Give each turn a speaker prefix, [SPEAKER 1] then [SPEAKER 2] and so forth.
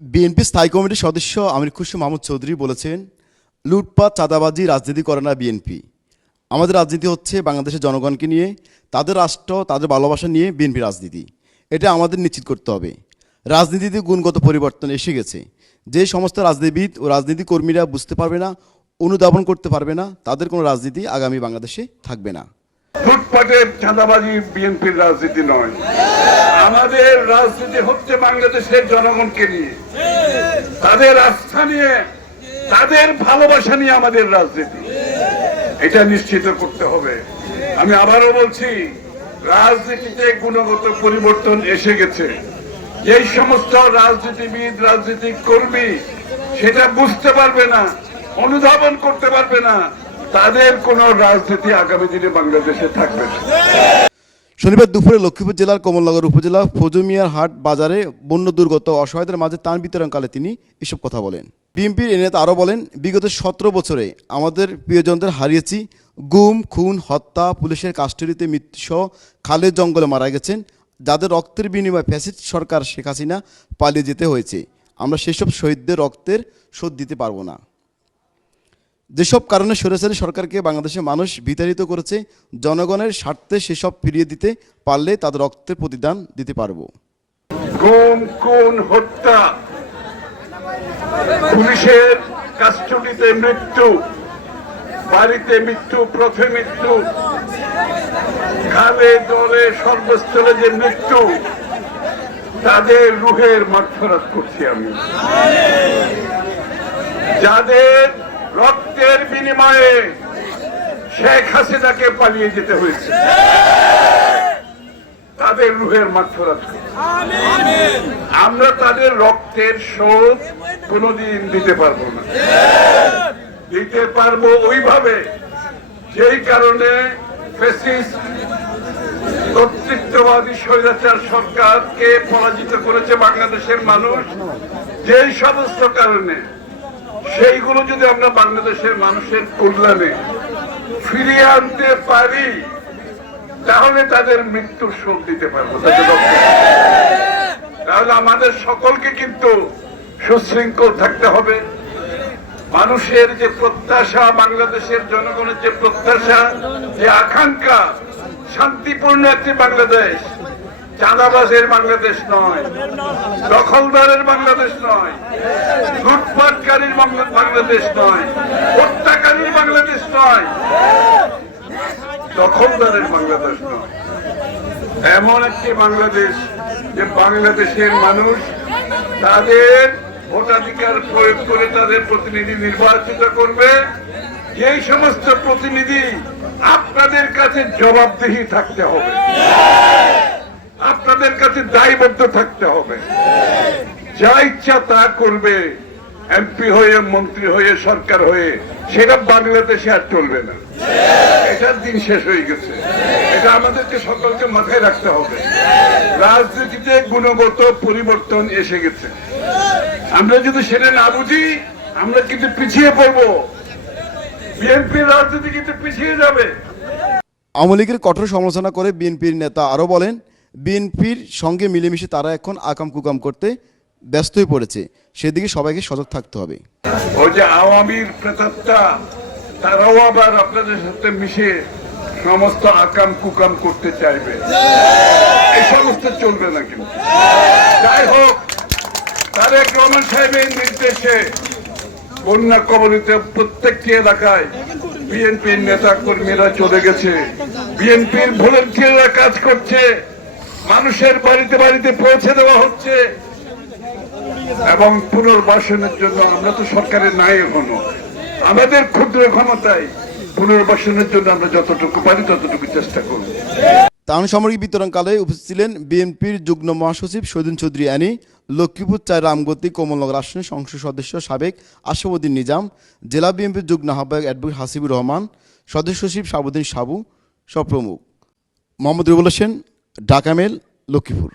[SPEAKER 1] BNP স্থায়ী কমিটির সদস্য আমির খুশি মাহমুদ চৌধুরী বলেছেন, লুটপাট, চাঁদাবাজি, রাজনীতি করে না বিএনপি। আমাদের রাজনীতি হচ্ছে বাংলাদেশের জনগণকে নিয়ে, তাদের রাষ্ট্র, তাদের ভালোবাসা নিয়ে বিএনপি রাজনীতি। এটা আমাদের নিশ্চিত করতে হবে। রাজনীতিতে গুণগত পরিবর্তন এসে গেছে। যে সমস্ত রাজনীতিবিদ ও রাজনীতি কর্মীরা বুঝতে পারবে না, অনুধাবন করতে পারবে না, তাদের কোনো রাজনীতি আগামী বাংলাদেশে থাকবে না।
[SPEAKER 2] চাঁদাবাজি বিএনপির রাজনীতি নয়। আমাদের রাজনীতি হচ্ছে বাংলাদেশের জনগণকে নিয়ে। তাদের আস্থা নিয়ে, তাদের ভালোবাসা নিয়ে আমাদের রাজনীতি। এটা নিশ্চিত করতে হবে। আমি আবারও বলছি, রাজনীতিতে গুণগত পরিবর্তন এসে গেছে। এই সমস্ত রাজনীতিবিদ রাজনীতিক কর্মী, সেটা বুঝতে পারবে না, অনুধাবন করতে পারবে না, তাদের কোন রাজনীতি আগামী দিনে বাংলাদেশে থাকবে না।
[SPEAKER 1] শনিবার দুপুরে লক্ষ্মীপুর জেলার কমলনগর উপজেলা ফজুমিয়ার হাট বাজারে বন্য দুর্গত অসহায়দের মাঝে ত্রাণ বিতরণকালে তিনি এসব কথা বলেন। বিএনপির এ নেতা আরও বলেন, বিগত সতেরো বছরে আমাদের প্রিয়জনদের হারিয়েছি গুম, খুন, হত্যা, পুলিশের কাস্টডিতে মৃত্যুসহ খালের জঙ্গলে মারা গেছেন, যাদের রক্তের বিনিময়ে ফ্যাসিস্ট সরকার শেখ হাসিনা পালিয়ে যেতে হয়েছে। আমরা সেসব শহীদদের রক্তের শোধ দিতে পারব না। যেসব কারণে সরেসারি সরকারকে বাংলাদেশের মানুষ বিতাড়িত করেছে, জনগণের স্বার্থে সেসব ফিরিয়ে দিতে পারলে তাদের রক্তের প্রতিদান দিতে পারব।
[SPEAKER 2] খুন হত্যা? পুলিশের কাস্টডিতে মৃত্যু, বাড়িতে মৃত্যু, প্রথমে মৃত্যু, খালে জলে সর্বস্থলে যে মৃত্যু, তাদের রুহের মাঠফরাত করছি আমি। যাদের রক্তের বিনিময়ে শেখ হাসিনাকে পালিয়ে যেতে হয়েছে। তাদের রুহের করছি আমরা তাদের রক্তের শোধ কোনদিন দিতে পারব না। দিতে পারব ওইভাবে, যেই কারণে কর্তৃত্ববাদী স্বৈরাচার সরকারকে পরাজিত করেছে বাংলাদেশের মানুষ। যেই সমস্ত কারণে সেইগুলো যদি আমরা বাংলাদেশের মানুষের কল্যাণে ফিরিয়ে আনতে পারি, তাহলে তাদের মৃত্যুর শোধ দিতে পারব তাহলে আমাদের সকলকে কিন্তু সুশৃঙ্খল থাকতে হবে। মানুষের যে প্রত্যাশা, বাংলাদেশের জনগণের যে প্রত্যাশা, যে আকাঙ্ক্ষা, শান্তিপূর্ণ একটি বাংলাদেশ চাঁদাবাজের বাংলাদেশ নয়, দখলদারের বাংলাদেশ নয়, লুটপাটকারীর বাংলাদেশ নয়, হত্যাকারীর বাংলাদেশ নয়, দখলদারের বাংলাদেশ নয়। এমন একটি বাংলাদেশ যে বাংলাদেশের মানুষ তাদের ভোটাধিকার প্রয়োগ করে তাদের প্রতিনিধি নির্বাচিত করবে। এই সমস্ত প্রতিনিধি আপনাদের কাছে জবাবদিহি থাকতে হবে। আপনাদের কাছে দায়বদ্ধ থাকতে হবে। যা ইচ্ছা তা করবে, এমপি হয়ে, মন্ত্রী হয়ে, সরকার হয়ে, সেটা বাংলাদেশে আর চলবে না। এটার দিন শেষ হয়ে গেছে। এটা আমাদেরকে সকলকে মাথায় রাখতে হবে। রাজনীতিতে গুণগত পরিবর্তন এসে গেছে। আমরা যদি সেটা না বুঝি, আমরা কিন্তু পিছিয়ে পড়ব। বিএনপির রাজনীতি কিন্তু পিছিয়ে যাবে।
[SPEAKER 1] আওয়ামী লীগের কঠোর সমালোচনা করে বিএনপির নেতা আরও বলেন বিএনপির সঙ্গে মিলেমিশে তারা এখন আকাম কুকাম করতে ব্যস্ত হয়ে পড়েছে। সেদিকে সবাইকে সজাগ থাকতে হবে।
[SPEAKER 2] ওই যে আওয়ামীর প্রেতাত্মা, তারাও আবার আপনাদের সাথে মিশে সমস্ত আকাম কুকাম করতে চাইবে। এই সমস্ত চলবে না কিন্তু। যাই হোক, তারেক রহমান সাহেবের নির্দেশে বন্যা কবলিতে প্রত্যেকটি এলাকায় বিএনপির নেতা কর্মীরা চলে গেছে। বিএনপির ভলেন্টিয়াররা কাজ করছে। মানুষের বাড়িতে বাড়িতে পৌঁছে দেওয়া হচ্ছে। এবং পুনর্বাসনের জন্য আমরা তো সরকারের নাই এখনও আমাদের ক্ষুদ্র ক্ষমতায় পুনর্বাসনের জন্য আমরা যতটুকু পারি ততটুকু চেষ্টা করব।
[SPEAKER 1] ত্রাণ সামগ্রী বিতরণকালে উপস্থিত ছিলেন বিএনপির যুগ্ম মহাসচিব সৈদিন চৌধুরী আনি লক্ষ্মীপুর চার রামগতি কমলনগর আসনের সংসদ সদস্য সাবেক আশাবুদ্দিন নিজাম, জেলা বিএনপির যুগ্ম আহ্বায়ক অ্যাডভোকেট হাসিবুর রহমান, সদস্য সচিব সাবুদ্দিন সাবু সব প্রমুখ। মোহাম্মদ রুবুল হোসেন ঢাকা মেল লক্ষ্মীপুর।